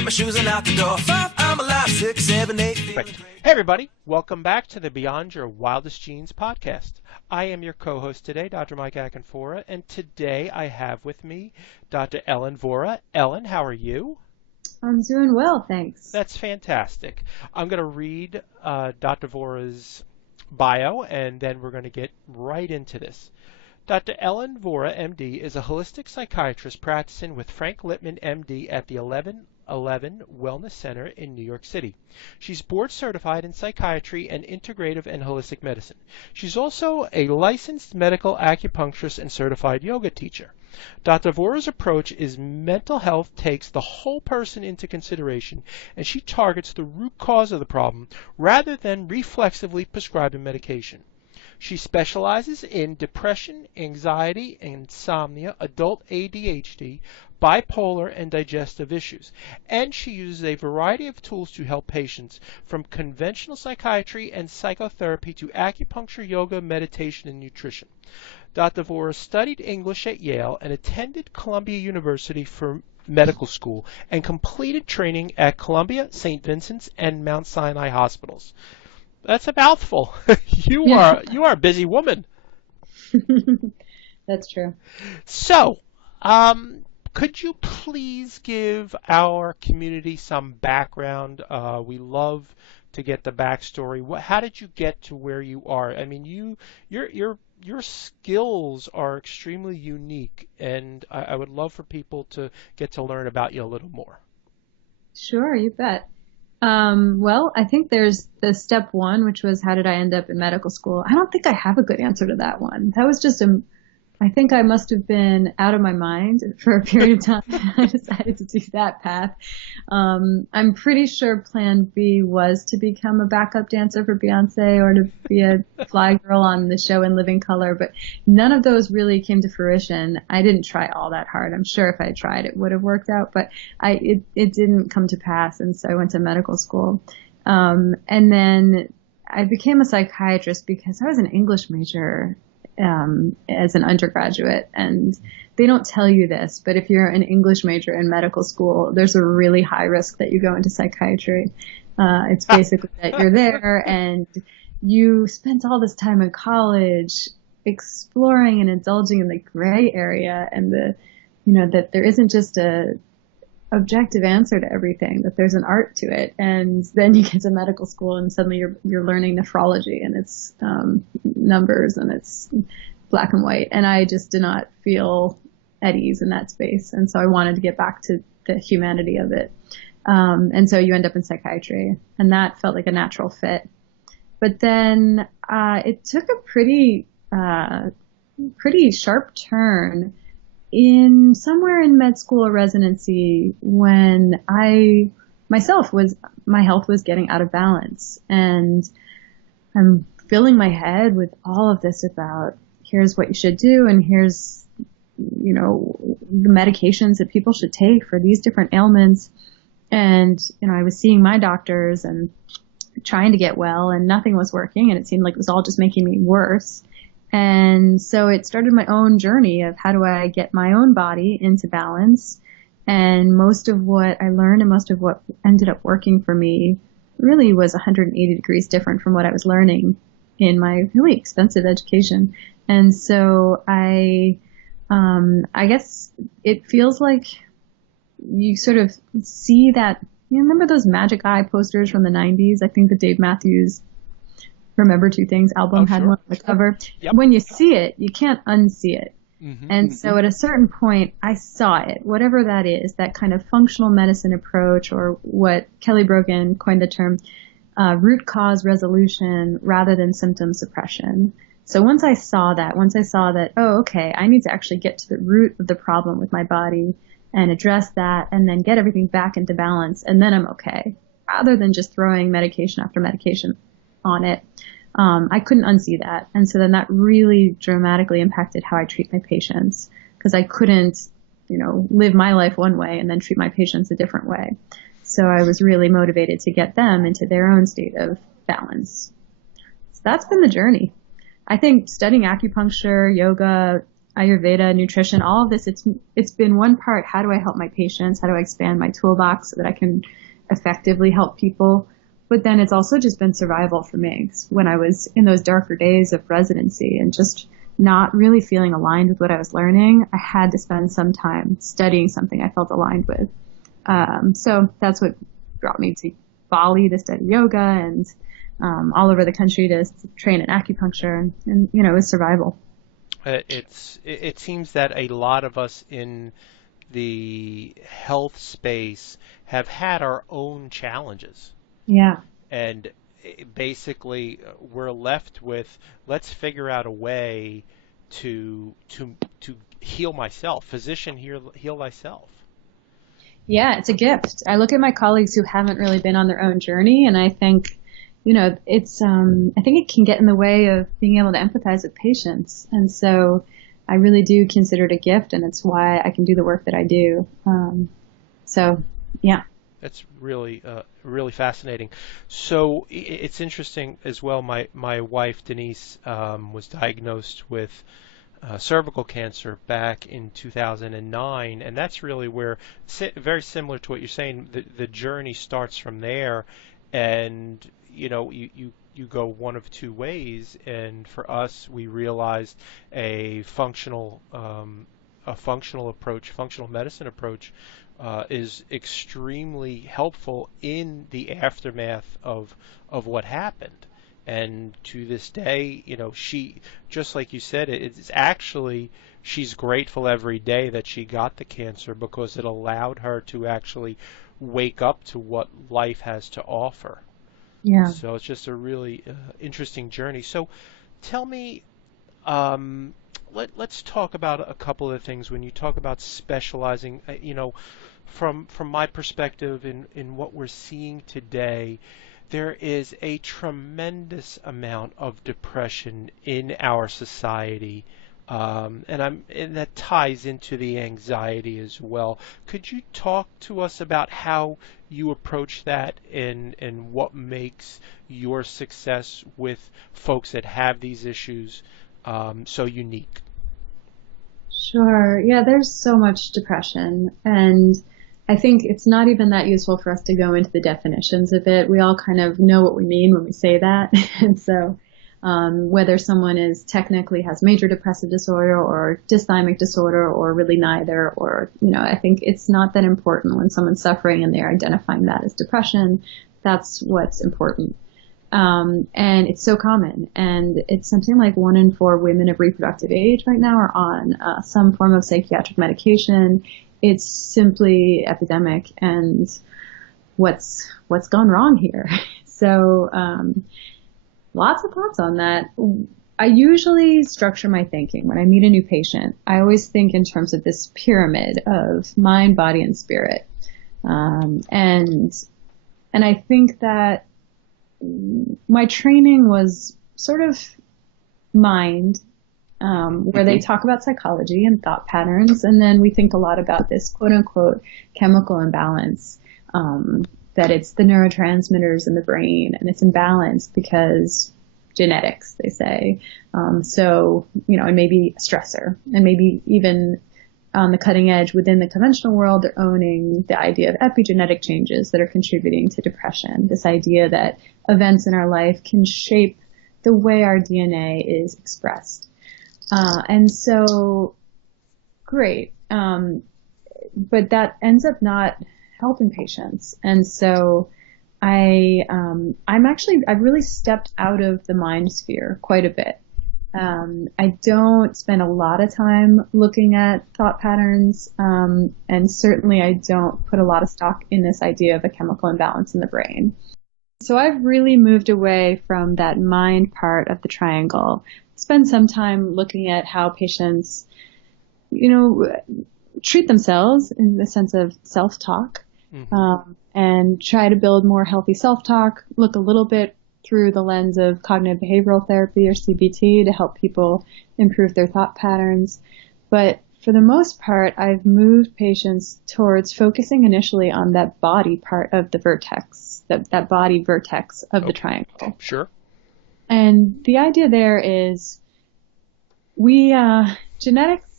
pack my shoes and out the door. 5, I'm alive. 6, 7, 8. Hey everybody, welcome back to the Beyond Your Wildest Genes podcast. I am your co-host today, Dr. Mike Akinfora, and today I have with me Dr. Ellen Vora. Ellen, how are you? I'm doing well, thanks. That's fantastic. I'm going to read Dr. Vora's bio, and then we're going to get right into this. Dr. Ellen Vora, MD, is a holistic psychiatrist practicing with Frank Lippman, MD, at the 1111 Wellness Center in New York City. She's board certified in psychiatry and integrative and holistic medicine. She's also a licensed medical acupuncturist and certified yoga teacher. Dr. Vora's approach is mental health takes the whole person into consideration, and she targets the root cause of the problem rather than reflexively prescribing medication. She specializes in depression, anxiety, insomnia, adult ADHD, bipolar, and digestive issues. And she uses a variety of tools to help patients, from conventional psychiatry and psychotherapy to acupuncture, yoga, meditation, and nutrition. Dr. Vora studied English at Yale and attended Columbia University for medical school and completed training at Columbia, St. Vincent's, and Mount Sinai hospitals. That's a mouthful. You are a busy woman. That's true. So, could you please give our community some background? We love to get the backstory. How did you get to where you are? I mean, your skills are extremely unique, and I would love for people to get to learn about you a little more. Sure, you bet. Well, I think there's the step one, which was how did I end up in medical school? I don't think I have a good answer to that one. That was just I think I must have been out of my mind for a period of time. I decided to do that path. I'm pretty sure plan B was to become a backup dancer for Beyonce or to be a fly girl on the show In Living Color, but none of those really came to fruition. I didn't try all that hard. I'm sure if I tried, it would have worked out, but it didn't come to pass, and so I went to medical school. And then I became a psychiatrist because I was an English major as an undergraduate, and they don't tell you this, but if you're an English major in medical school, there's a really high risk that you go into psychiatry. It's basically that you're there and you spent all this time in college exploring and indulging in the gray area, and that there isn't just a objective answer to everything, that there's an art to it. And then you get to medical school and suddenly you're learning nephrology, and it's numbers and it's black and white. And I just did not feel at ease in that space. And so I wanted to get back to the humanity of it. And so you end up in psychiatry, and that felt like a natural fit. But then it took a pretty sharp turn in somewhere in med school or residency when my health was getting out of balance, and I'm filling my head with all of this about here's what you should do, and here's, the medications that people should take for these different ailments. And, I was seeing my doctors and trying to get well, and nothing was working, and it seemed like it was all just making me worse. And so it started my own journey of how do I get my own body into balance. And most of what I learned and most of what ended up working for me really was 180 degrees different from what I was learning in my really expensive education. And so I guess it feels like you sort of see that, remember those Magic Eye posters from the 90s? I think the Dave Matthews Remember Two Things album had one on the cover. Yep. When you see it, you can't unsee it. Mm-hmm. And so at a certain point, I saw it, whatever that is, that kind of functional medicine approach, or what Kelly Brogan coined the term root cause resolution rather than symptom suppression. So once I saw that, oh, okay, I need to actually get to the root of the problem with my body and address that, and then get everything back into balance, and then I'm okay, rather than just throwing medication after medication on it. I couldn't unsee that. And so then that really dramatically impacted how I treat my patients, because I couldn't, live my life one way and then treat my patients a different way. So I was really motivated to get them into their own state of balance. So that's been the journey. I think studying acupuncture, yoga, Ayurveda, nutrition, all of this, it's been one part, how do I help my patients? How do I expand my toolbox so that I can effectively help people? But then it's also just been survival for me. When I was in those darker days of residency and just not really feeling aligned with what I was learning, I had to spend some time studying something I felt aligned with. So that's what brought me to Bali to study yoga and all over the country to train in acupuncture. And it was survival. It seems that a lot of us in the health space have had our own challenges. Yeah. And basically, we're left with, let's figure out a way to heal myself. Physician, heal thyself. Yeah, it's a gift. I look at my colleagues who haven't really been on their own journey, and I think, it's I think it can get in the way of being able to empathize with patients. And so I really do consider it a gift, and it's why I can do the work that I do. So, yeah. That's really really fascinating. So it's interesting as well. My wife Denise was diagnosed with cervical cancer back in 2009, and that's really where, very similar to what you're saying, the journey starts from there, and you go one of two ways. And for us, we realized a functional approach, functional medicine approach, is extremely helpful in the aftermath of what happened. And to this day, she, just like you said, it's actually, she's grateful every day that she got the cancer because it allowed her to actually wake up to what life has to offer. Yeah. So it's just a really interesting journey. So tell me, let's talk about a couple of things. When you talk about specializing, from my perspective in what we're seeing today, there is a tremendous amount of depression in our society, and that ties into the anxiety as well. Could you talk to us about how you approach that and what makes your success with folks that have these issues so unique? Sure. Yeah, there's so much depression, and I think it's not even that useful for us to go into the definitions of it. We all kind of know what we mean when we say that. And so whether someone technically has major depressive disorder or dysthymic disorder or really neither, or, I think it's not that important when someone's suffering and they're identifying that as depression. That's what's important. And it's so common, and it's something like 1 in 4 women of reproductive age right now are on some form of psychiatric medication. It's simply epidemic, and what's gone wrong here? So lots of thoughts on that. I usually structure my thinking when I meet a new patient. I always think in terms of this pyramid of mind, body, and spirit, and I think that my training was sort of mind, where they talk about psychology and thought patterns, and then we think a lot about this quote-unquote chemical imbalance, that it's the neurotransmitters in the brain, and it's imbalanced because genetics, they say. So, and maybe a stressor, and maybe even on the cutting edge within the conventional world, they're owning the idea of epigenetic changes that are contributing to depression, this idea that events in our life can shape the way our DNA is expressed. And so, great. But that ends up not helping patients. And so I've really stepped out of the mind sphere quite a bit. I don't spend a lot of time looking at thought patterns, and certainly I don't put a lot of stock in this idea of a chemical imbalance in the brain. So I've really moved away from that mind part of the triangle, spend some time looking at how patients, treat themselves in the sense of self-talk, and try to build more healthy self-talk, look a little bit through the lens of cognitive behavioral therapy or CBT to help people improve their thought patterns. But for the most part, I've moved patients towards focusing initially on that body part of the vertex, that body vertex of the triangle. Sure. And the idea there is genetics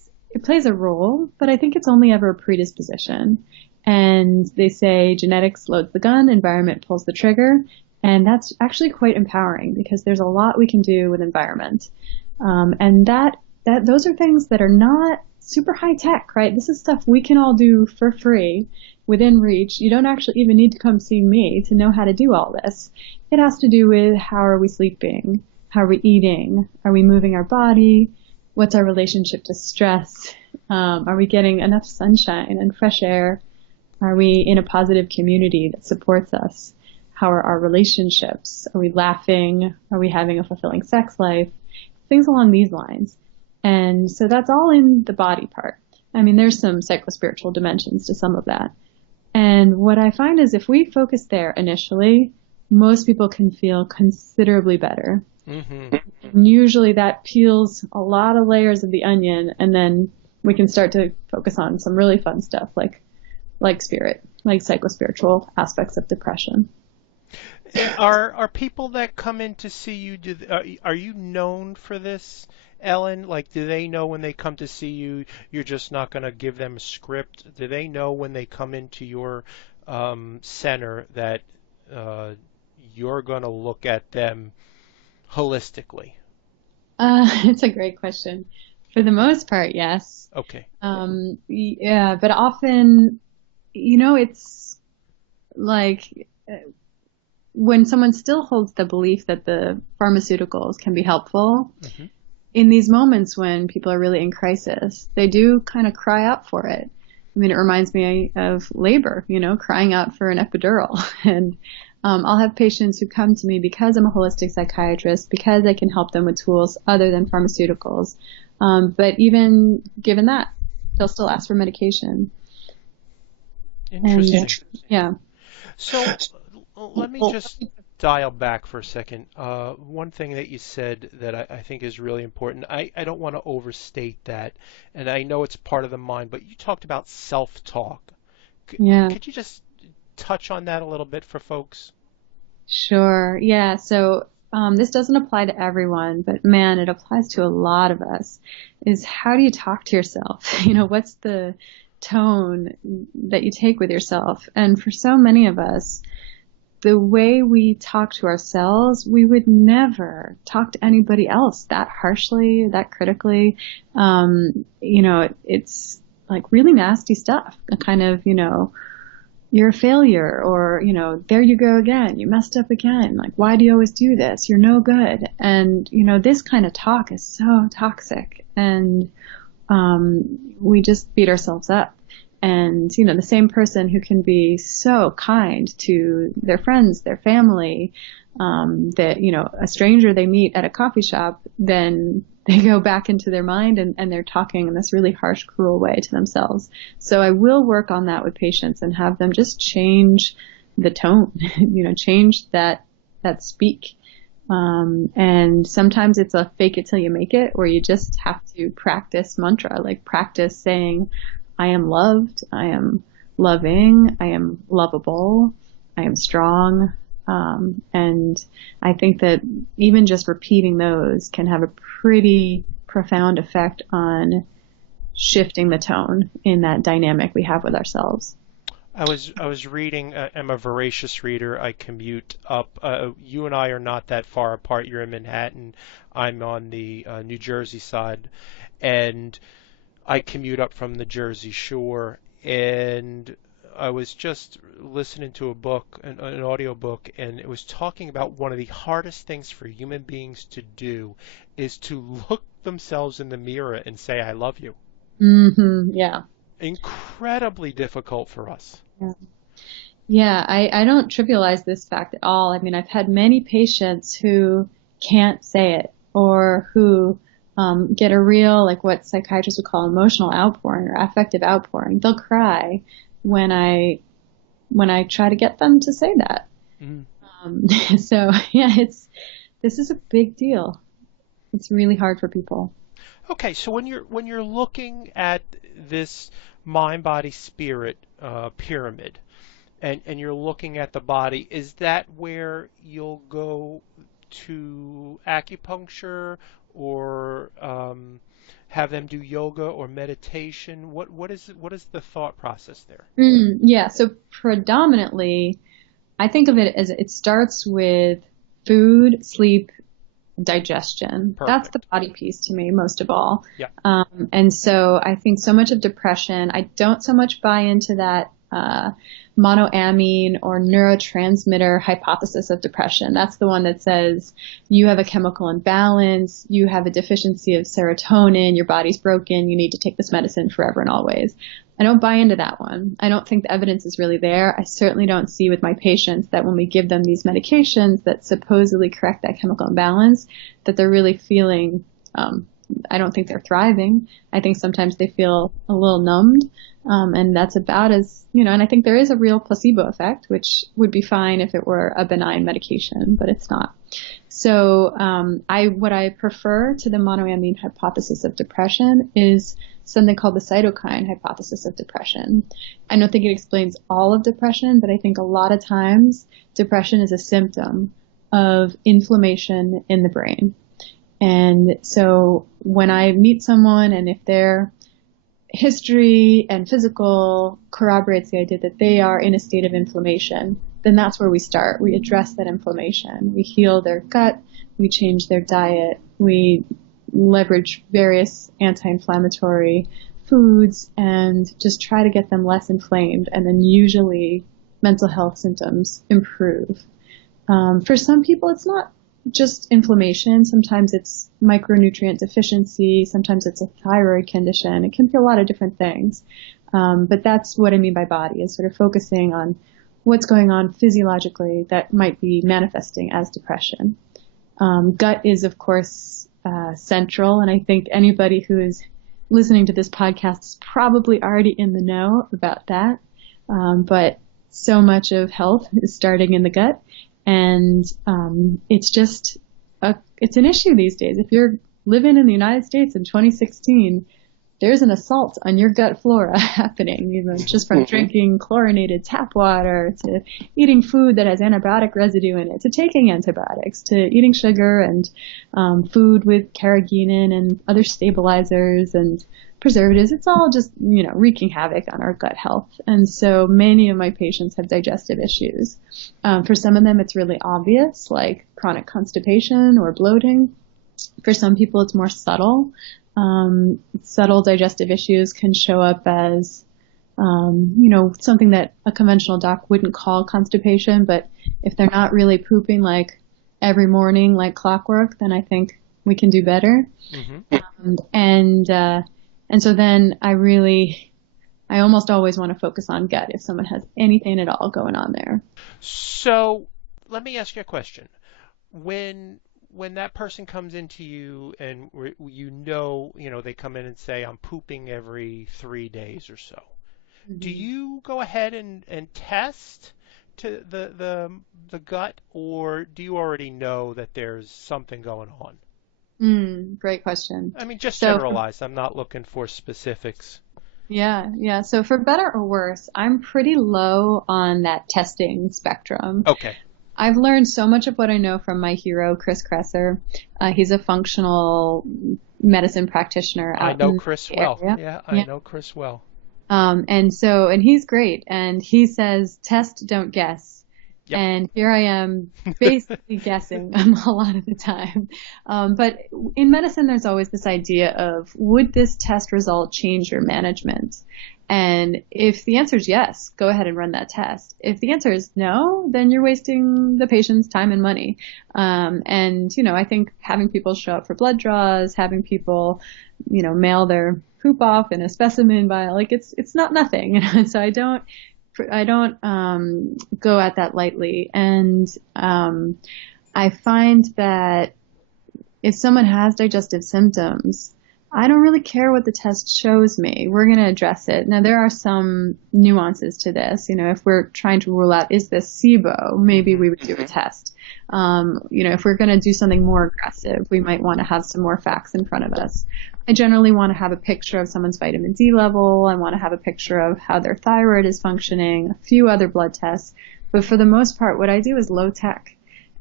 it plays a role, but I think it's only ever a predisposition. And they say genetics loads the gun, environment pulls the trigger. And that's actually quite empowering because there's a lot we can do with environment. And those are things that are not super high tech, right? This is stuff we can all do for free within reach. You don't actually even need to come see me to know how to do all this. It has to do with how are we sleeping? How are we eating? Are we moving our body? What's our relationship to stress? Are we getting enough sunshine and fresh air? Are we in a positive community that supports us? How are our relationships? Are we laughing? Are we having a fulfilling sex life? Things along these lines. And so that's all in the body part. I mean, there's some psychospiritual dimensions to some of that. And what I find is if we focus there initially, most people can feel considerably better. Mm-hmm. And usually that peels a lot of layers of the onion, and then we can start to focus on some really fun stuff like spirit, like psychospiritual aspects of depression. Are people that come in to see you, are you known for this, Ellen? Like, do they know when they come to see you, you're just not going to give them a script? Do they know when they come into your center that you're going to look at them holistically? It's a great question. For the most part, yes. Okay. Yeah, but often, it's like when someone still holds the belief that the pharmaceuticals can be helpful, Mm-hmm. in these moments when people are really in crisis, they do kind of cry out for it. I mean, it reminds me of labor, crying out for an epidural. And I'll have patients who come to me because I'm a holistic psychiatrist, because I can help them with tools other than pharmaceuticals. But even given that, they'll still ask for medication. Interesting. And, yeah. So let me just dial back for a second. One thing that you said that I think is really important, I don't want to overstate that, and I know it's part of the mind, but you talked about self-talk. Yeah. Could you just touch on that a little bit for folks? Sure. Yeah. So this doesn't apply to everyone, but man, it applies to a lot of us. Is how do you talk to yourself? What's the tone that you take with yourself? And for so many of us, the way we talk to ourselves, we would never talk to anybody else that harshly, that critically. It's like really nasty stuff. A kind of, you're a failure, or, there you go again. You messed up again. Like, why do you always do this? You're no good. And, this kind of talk is so toxic. And we just beat ourselves up. And, the same person who can be so kind to their friends, their family, that, a stranger they meet at a coffee shop, then they go back into their mind and they're talking in this really harsh, cruel way to themselves. So I will work on that with patients and have them just change the tone, change that speak. And sometimes it's a fake it till you make it, where you just have to practice mantra, like practice saying, I am loved, I am loving, I am lovable, I am strong. And I think that even just repeating those can have a pretty profound effect on shifting the tone in that dynamic we have with ourselves. I was reading. I'm a voracious reader. I commute up. You and I are not that far apart. You're in Manhattan. I'm on the New Jersey side, and I commute up from the Jersey Shore. And I was just listening to a book, an audio book, and it was talking about one of the hardest things for human beings to do is to look themselves in the mirror and say, "I love you." Mm-hmm. Yeah. Incredibly difficult for us. Yeah, I don't trivialize this fact at all. I mean, I've had many patients who can't say it, or who get a real, like what psychiatrists would call emotional outpouring or affective outpouring. They'll cry when I try to get them to say that. Mm. So yeah, this is a big deal. It's really hard for people. Okay, so when you're looking at this mind, body, spirit pyramid, and you're looking at the body, is that where you'll go to acupuncture, or have them do yoga or meditation? What is the thought process there? Yeah, so predominantly, I think of it as it starts with food, sleep, digestion. That's the Perfect. body piece to me, most of all. Yeah. And so I think so much of depression, I don't so much buy into that monoamine or neurotransmitter hypothesis of depression. That's the one that says you have a chemical imbalance, you have a deficiency of serotonin, your body's broken, you need to take this medicine forever and always. I don't buy into that one. I don't think the evidence is really there. I certainly don't see with my patients that when we give them these medications that supposedly correct that chemical imbalance, that they're really feeling, I don't think they're thriving. I think sometimes they feel a little numbed. And that's about as, and I think there is a real placebo effect, which would be fine if it were a benign medication, but it's not. So, what I prefer to the monoamine hypothesis of depression is something called the cytokine hypothesis of depression. I don't think it explains all of depression, but I think a lot of times depression is a symptom of inflammation in the brain. And so when I meet someone and if their history and physical corroborates the idea that they are in a state of inflammation, then that's where we start. We address that inflammation. We heal their gut. We change their diet. We leverage various anti-inflammatory foods and just try to get them less inflamed. And then usually mental health symptoms improve. For some people, it's not just inflammation. Sometimes it's micronutrient deficiency. Sometimes it's a thyroid condition. It can be a lot of different things. But that's what I mean by body, is sort of focusing on what's going on physiologically that might be manifesting as depression. Gut is, of course, central. And I think anybody who is listening to this podcast is probably already in the know about that. But so much of health is starting in the gut. And it's just it's an issue these days. If you're living in the United States in 2016, there's an assault on your gut flora happening, just from drinking chlorinated tap water to eating food that has antibiotic residue in it, to taking antibiotics, to eating sugar and food with carrageenan and other stabilizers and preservatives. It's all just, wreaking havoc on our gut health. And so many of my patients have digestive issues. For some of them, it's really obvious, like chronic constipation or bloating. For some people, it's more subtle. Subtle digestive issues can show up as, something that a conventional doc wouldn't call constipation. But if they're not really pooping like every morning, like clockwork, then I think we can do better. Mm-hmm. And so then I almost always want to focus on gut if someone has anything at all going on there. So let me ask you a question. When that person comes into you and they come in and say, I'm pooping every 3 days or so, mm-hmm. do you go ahead and test to the gut, or do you already know that there's something going on? Great question. I mean, just generalize. I'm not looking for specifics. Yeah. So for better or worse, I'm pretty low on that testing spectrum. Okay. I've learned so much of what I know from my hero, Chris Kresser. He's a functional medicine practitioner. I know Chris well. Yeah, I know Chris well. And he's great. And he says, test, don't guess. Yep. And here I am basically guessing a lot of the time. But in medicine, there's always this idea of, would this test result change your management? And if the answer is yes, go ahead and run that test. If the answer is no, then you're wasting the patient's time and money. I think having people show up for blood draws, having people, mail their poop off in a specimen vial, it's not nothing. So I don't go at that lightly. And I find that if someone has digestive symptoms, I don't really care what the test shows me. We're going to address it. Now, there are some nuances to this. If we're trying to rule out, is this SIBO, maybe we would do a test. If we're going to do something more aggressive, we might want to have some more facts in front of us. I generally want to have a picture of someone's vitamin D level. I want to have a picture of how their thyroid is functioning, a few other blood tests. But for the most part, what I do is low tech.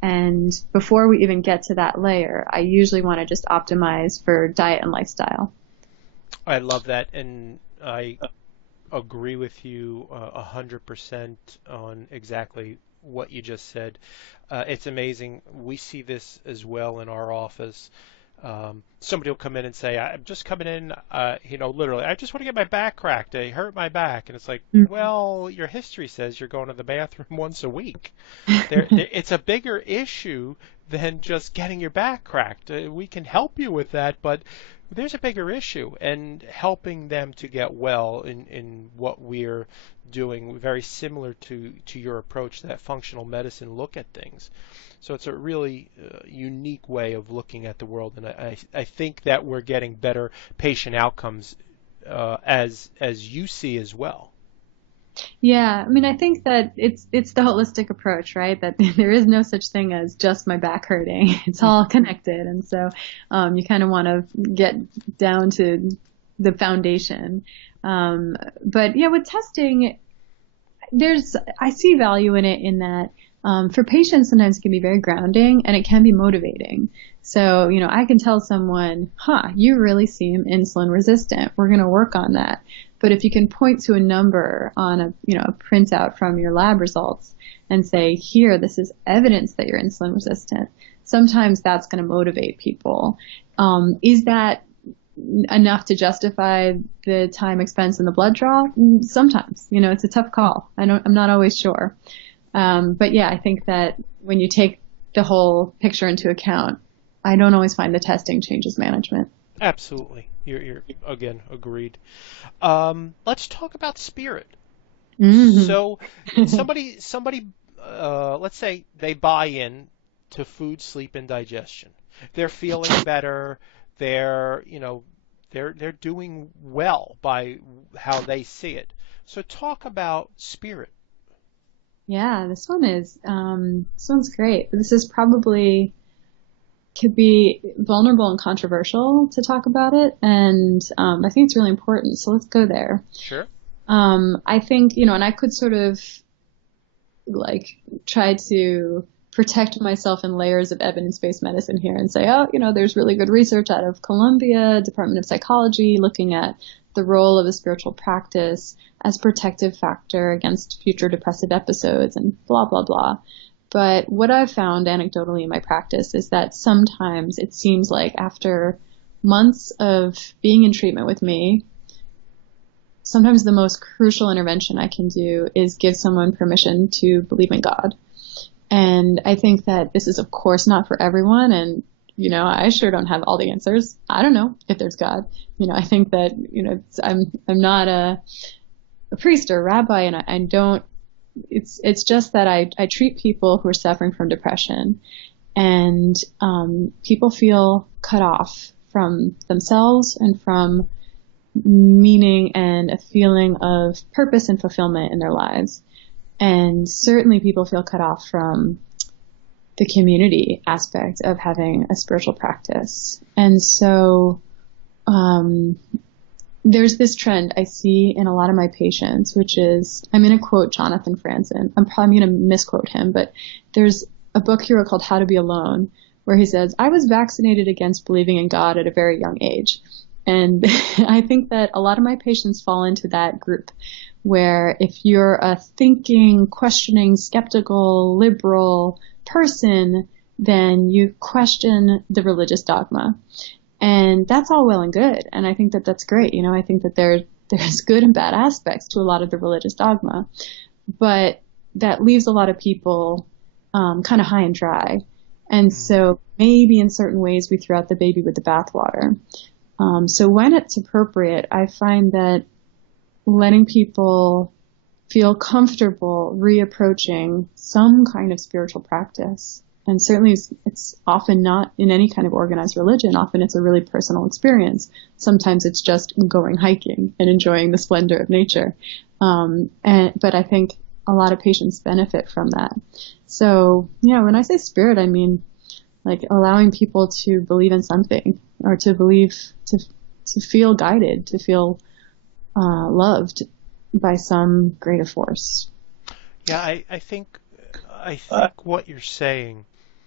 And before we even get to that layer, I usually want to just optimize for diet and lifestyle. I love that, and I agree with you 100% on exactly what you just said. It's amazing. We see this as well in our office. Somebody will come in and say, "I'm just coming in, literally, I just want to get my back cracked. I hurt my back." And it's like, well, your history says you're going to the bathroom once a week. It's a bigger issue than just getting your back cracked. We can help you with that, but there's a bigger issue, and helping them to get well in what we're doing, very similar to your approach, that functional medicine look at things. So it's a really unique way of looking at the world, and I think that we're getting better patient outcomes as you see as well. Yeah, I mean, I think that it's the holistic approach, right? That there is no such thing as just my back hurting. It's all connected, and so you kind of want to get down to the foundation. But yeah, with testing, I see value in it in that for patients sometimes it can be very grounding and it can be motivating. So, I can tell someone, you really seem insulin resistant. We're going to work on that. But if you can point to a number on a printout from your lab results and say, here, this is evidence that you're insulin resistant, sometimes that's going to motivate people. Is that enough to justify the time, expense, and the blood draw? Sometimes, it's a tough call. I'm not always sure. But yeah, I think that when you take the whole picture into account, I don't always find the testing changes management. Absolutely. You're again, agreed. Let's talk about spirit. Mm-hmm. So somebody, let's say they buy in to food, sleep, and digestion. They're feeling better. They're doing well by how they see it. So talk about spirit. Yeah, this one's great. This is probably could be vulnerable and controversial to talk about it, and I think it's really important. So let's go there. Sure. I think, and I could sort of try to protect myself in layers of evidence-based medicine here and say, there's really good research out of Columbia, Department of Psychology, looking at the role of a spiritual practice as protective factor against future depressive episodes and blah, blah, blah. But what I've found anecdotally in my practice is that sometimes it seems like after months of being in treatment with me, sometimes the most crucial intervention I can do is give someone permission to believe in God. And I think that this is, of course, not for everyone. And, I sure don't have all the answers. I don't know if there's God. I think that, I'm not a priest or a rabbi, and I don't, it's just that I treat people who are suffering from depression, and people feel cut off from themselves and from meaning and a feeling of purpose and fulfillment in their lives. And certainly people feel cut off from the community aspect of having a spiritual practice. And so there's this trend I see in a lot of my patients, which is, I'm going to quote Jonathan Franzen. I'm probably going to misquote him, but there's a book he wrote called How to Be Alone, where he says, I was vaccinated against believing in God at a very young age. And I think that a lot of my patients fall into that group, where if you're a thinking, questioning, skeptical, liberal person, then you question the religious dogma. And that's all well and good. And I think that that's great. I think that there's good and bad aspects to a lot of the religious dogma. But that leaves a lot of people kind of high and dry. And so maybe in certain ways we throw out the baby with the bathwater. So when it's appropriate, I find that letting people feel comfortable reapproaching some kind of spiritual practice, and certainly it's often not in any kind of organized religion. Often it's a really personal experience. Sometimes it's just going hiking and enjoying the splendor of nature. But I think a lot of patients benefit from that. So, when I say spirit, I mean like allowing people to believe in something, or to believe, to feel guided, to feel loved by some greater force. Yeah, I think what you're saying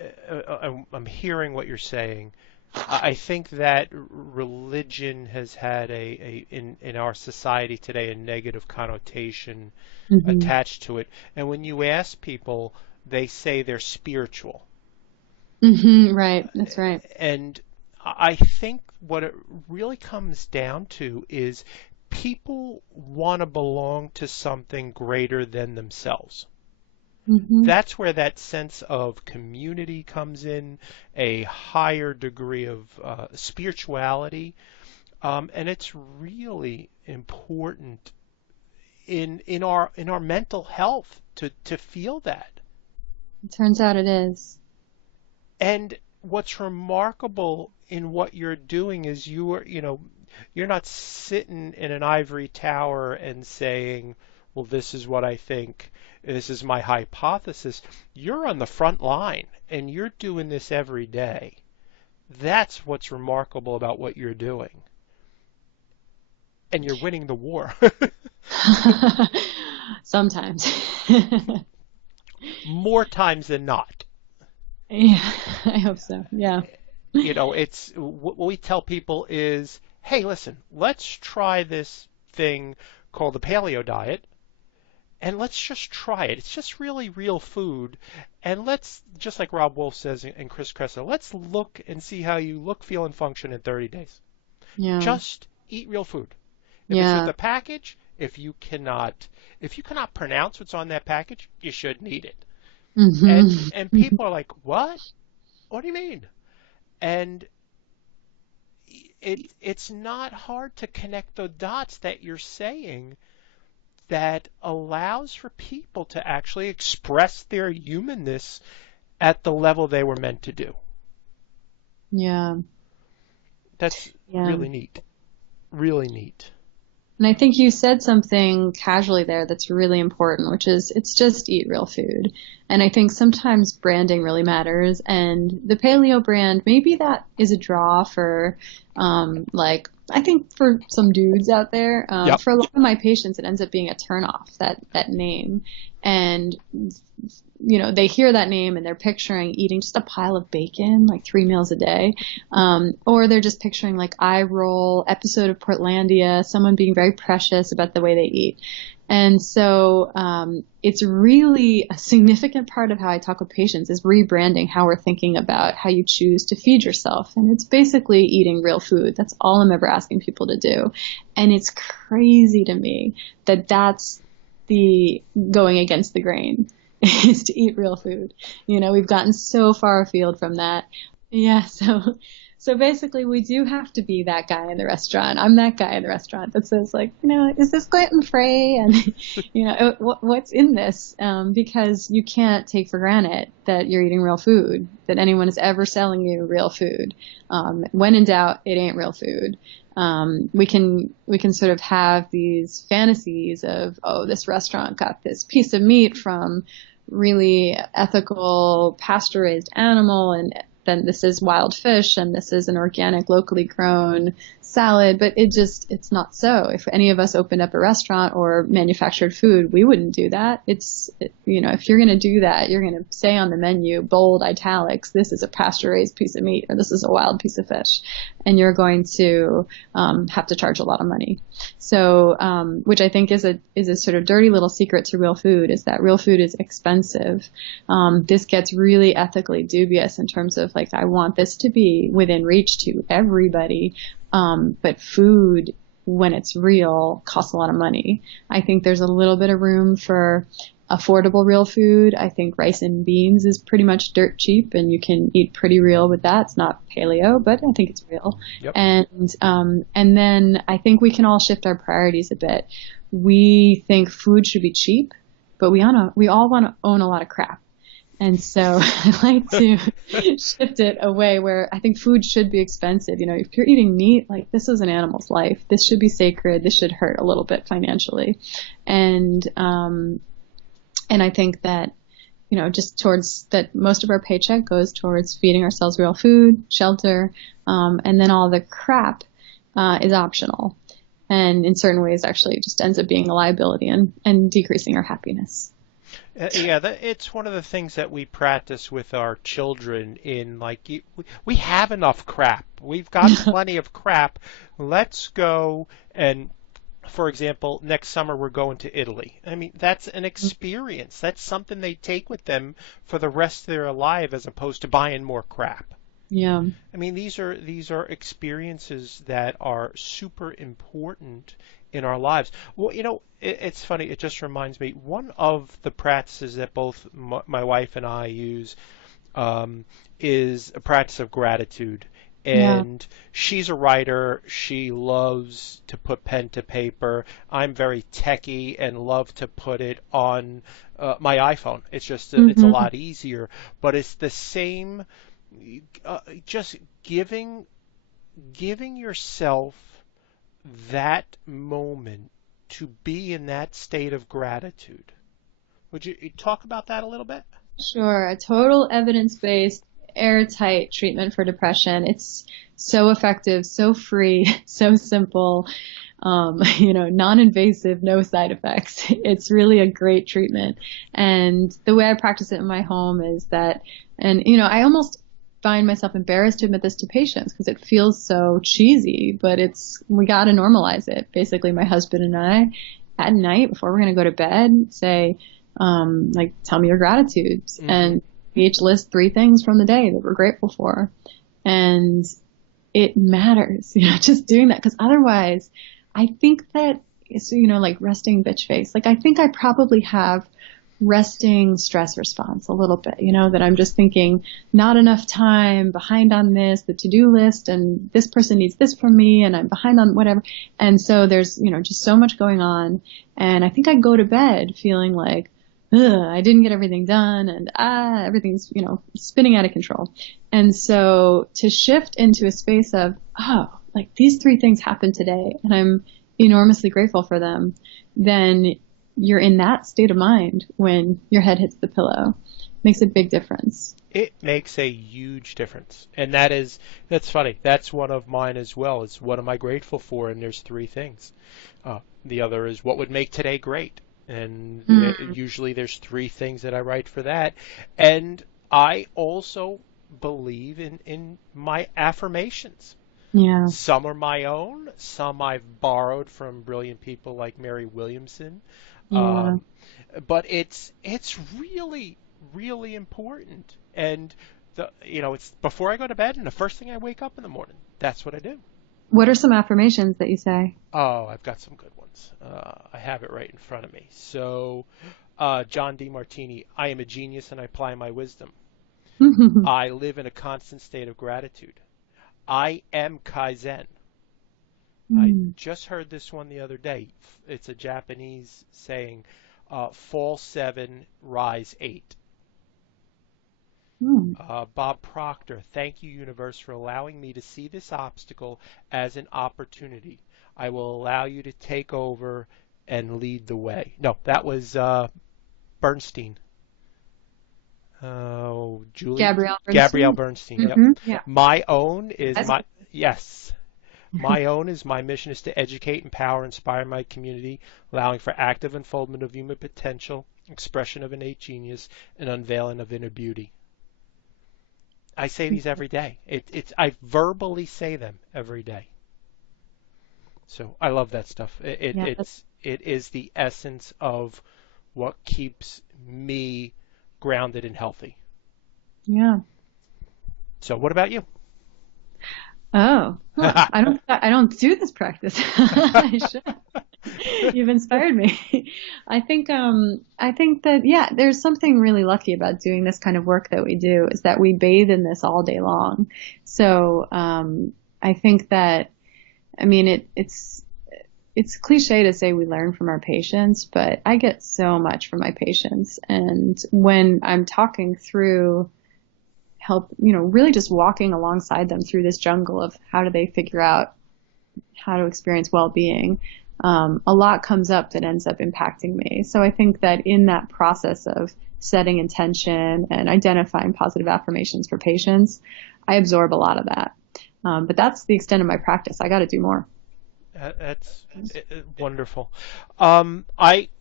I'm hearing what you're saying. I think that religion has had in our society today a negative connotation Hmm. attached to it. And when you ask people, they say they're spiritual. Hmm. Right. That's right. And I think what it really comes down to is people want to belong to something greater than themselves. Hmm. That's where that sense of community comes in, a higher degree of spirituality, and it's really important in our mental health to feel that. It turns out it is. And what's remarkable in what you're doing is you're not sitting in an ivory tower and saying, well, this is what I think, this is my hypothesis. You're on the front line and you're doing this every day. That's what's remarkable about what you're doing. And you're winning the war. Sometimes. More times than not. Yeah, I hope so. Yeah. It's what we tell people is, hey, listen, let's try this thing called the paleo diet, and let's just try it. It's just really real food, and let's, just like Rob Wolf says and Chris Kressa, let's look and see how you look, feel, and function in 30 days. Yeah. Just eat real food. If it's with Yeah. the package, if you cannot pronounce what's on that package, you shouldn't eat it. And Hmm. and people are like, what? What do you mean? And it's not hard to connect the dots that you're saying that allows for people to actually express their humanness at the level they were meant to do. Yeah. That's Yeah. really neat. Really neat. And I think you said something casually there that's really important, which is it's just eat real food. And I think sometimes branding really matters. And the paleo brand, maybe that is a draw for, like, I think for some dudes out there, Yep. for a lot of my patients, it ends up being a turnoff, that name. And, they hear that name and they're picturing eating just a pile of bacon, like 3 meals a day. Or they're just picturing like eye roll episode of Portlandia, someone being very precious about the way they eat. And so it's really a significant part of how I talk with patients is rebranding how we're thinking about how you choose to feed yourself. And it's basically eating real food. That's all I'm ever asking people to do. And it's crazy to me that that's the going against the grain is to eat real food. We've gotten so far afield from that. Yeah, so basically we do have to be that guy in the restaurant. I'm that guy in the restaurant that says like, is this gluten free? And, what's in this? Because you can't take for granted that you're eating real food, that anyone is ever selling you real food. When in doubt, it ain't real food. We can sort of have these fantasies of, oh, this restaurant got this piece of meat from really ethical pasture raised animal, and then this is wild fish, and this is an organic, locally grown salad. But it's not so. If any of us opened up a restaurant or manufactured food, we wouldn't do that. If you're going to do that, you're going to say on the menu, bold italics, this is a pasture raised piece of meat, or this is a wild piece of fish. And you're going to have to charge a lot of money. So, which I think is a sort of dirty little secret to real food, is that real food is expensive. This gets really ethically dubious in terms of like, I want this to be within reach to everybody. But food, when it's real, costs a lot of money. I think there's a little bit of room for affordable real food. I think rice and beans is pretty much dirt cheap, and you can eat pretty real with that. It's not paleo, but I think it's real. Yep. And then I think we can all shift our priorities a bit. We think food should be cheap, but we all want to own a lot of crap. And so I like to shift it away where I think food should be expensive. If you're eating meat, like, this is an animal's life. This should be sacred. This should hurt a little bit financially. And I think that, just towards that, most of our paycheck goes towards feeding ourselves real food, shelter, and then all the crap is optional. And in certain ways, actually, it just ends up being a liability and decreasing our happiness. Yeah, it's one of the things that we practice with our children in like we have enough crap. We've got plenty of crap. Let's go and for example, next summer we're going to Italy. I mean, that's an experience. That's something they take with them for the rest of their life as opposed to buying more crap. Yeah. I mean, these are experiences that are super important in our lives. Well, it's funny. It just reminds me. One of the practices that both my wife and I use is a practice of gratitude. Yeah. And she's a writer. She loves to put pen to paper. I'm very techie and love to put it on my iPhone. It's just it's a lot easier. But it's the same. Just giving yourself that moment to be in that state of gratitude. Would you talk about that a little bit? Sure. A total evidence-based, airtight treatment for depression. It's so effective, so free, so simple, non-invasive, no side effects. It's really a great treatment. And the way I practice it in my home is that, and, I almost find myself embarrassed to admit this to patients because it feels so cheesy, but we got to normalize it. Basically, my husband and I, at night before we're going to go to bed, say, tell me your gratitudes. Mm-hmm. And we each list 3 things from the day that we're grateful for. And it matters, just doing that. Because otherwise, I think that, like resting bitch face, I think I probably have resting stress response a little bit, that I'm just thinking not enough time, behind on this, the to-do list, and this person needs this from me, and I'm behind on whatever. And so there's, just so much going on. And I think I go to bed feeling like, I didn't get everything done, and everything's, spinning out of control. And so to shift into a space of, these 3 things happened today, and I'm enormously grateful for them, then you're in that state of mind when your head hits the pillow. Makes a big difference. It makes a huge difference. And that's funny. That's one of mine as well. Is what am I grateful for? And there's 3 things. The other is what would make today great. And usually there's 3 things that I write for that. And I also believe in my affirmations. Yeah. Some are my own. Some I've borrowed from brilliant people like Mary Williamson. Yeah. But it's really, really important. And it's before I go to bed and the first thing I wake up in the morning. That's what I do. What are some affirmations that you say? Oh, I've got some good ones. I have it right in front of me. So, John D. Martini, I am a genius and I apply my wisdom. I live in a constant state of gratitude. I am Kaizen. I just heard this one the other day. It's a Japanese saying, fall 7, rise 8. Bob Proctor, thank you, universe, for allowing me to see this obstacle as an opportunity. I will allow you to take over and lead the way. No, that was Bernstein. Julie? Gabrielle Bernstein. Mm-hmm. Yep. Yeah. My own is My own is my mission is to educate, empower, inspire my community, allowing for active unfoldment of human potential, expression of innate genius, and unveiling of inner beauty. I say these every day. I verbally say them every day. So I love that stuff. It is the essence of what keeps me grounded and healthy. Yeah. So what about you? Oh, I don't do this practice. I should. You've inspired me. I think that, there's something really lucky about doing this kind of work that we do, is that we bathe in this all day long. So, I think that, it's cliche to say we learn from our patients, but I get so much from my patients. And when I'm talking through really just walking alongside them through this jungle of how do they figure out how to experience well-being, a lot comes up that ends up impacting me. So I think that in that process of setting intention and identifying positive affirmations for patients, I absorb a lot of that. But that's the extent of my practice. I got to do more. That's wonderful. I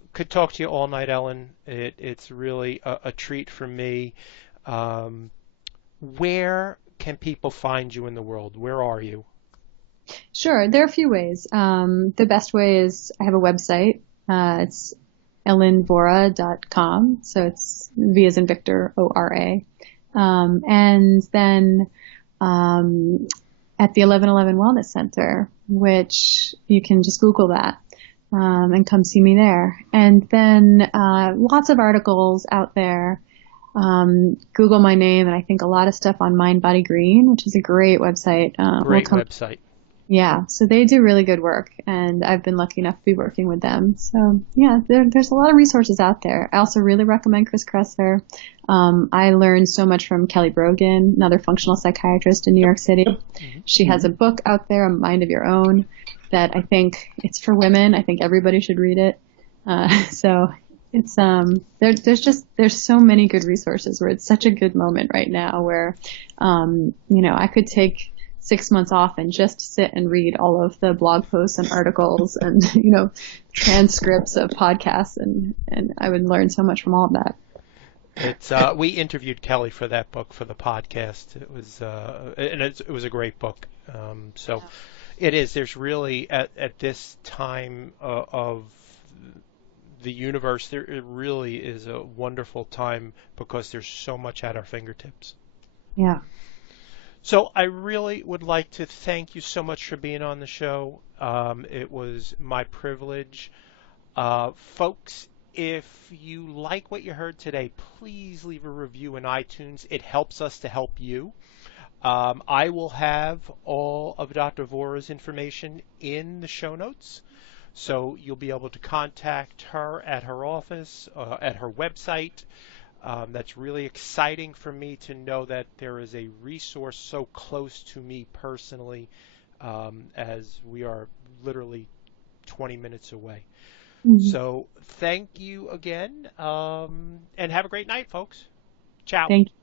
could talk to you all night, Ellen. It's really a treat for me. Um, where can people find you in the world? Where are you? Sure, there are a few ways. The best way is I have a website. It's ellenvora.com. So it's V as in Victor, ORA. And then at the 1111 Wellness Center, which you can just Google that and come see me there. And then lots of articles out there. Google my name, and I think a lot of stuff on Mind Body Green, which is a great website. Great website. Yeah, so they do really good work, and I've been lucky enough to be working with them. So yeah, there's a lot of resources out there. I also really recommend Chris Kresser. I learned so much from Kelly Brogan, another functional psychiatrist in New York City. She has a book out there, A Mind of Your Own, that I think it's for women. I think everybody should read it. So it's there's so many good resources where it's such a good moment right now where I could take 6 months off and just sit and read all of the blog posts and articles and transcripts of podcasts, and I would learn so much from all of that. It's we interviewed Kelly for that book for the podcast. It was it was a great book. So it is. There's really at this time of the universe, it really is a wonderful time because there's so much at our fingertips. Yeah. So I really would like to thank you so much for being on the show. It was my privilege. Folks, if you like what you heard today, please leave a review in iTunes. It helps us to help you. I will have all of Dr. Vora's information in the show notes. So you'll be able to contact her at her office, at her website. That's really exciting for me to know that there is a resource so close to me personally, as we are literally 20 minutes away. So thank you again, and have a great night, folks. Ciao. Thank you.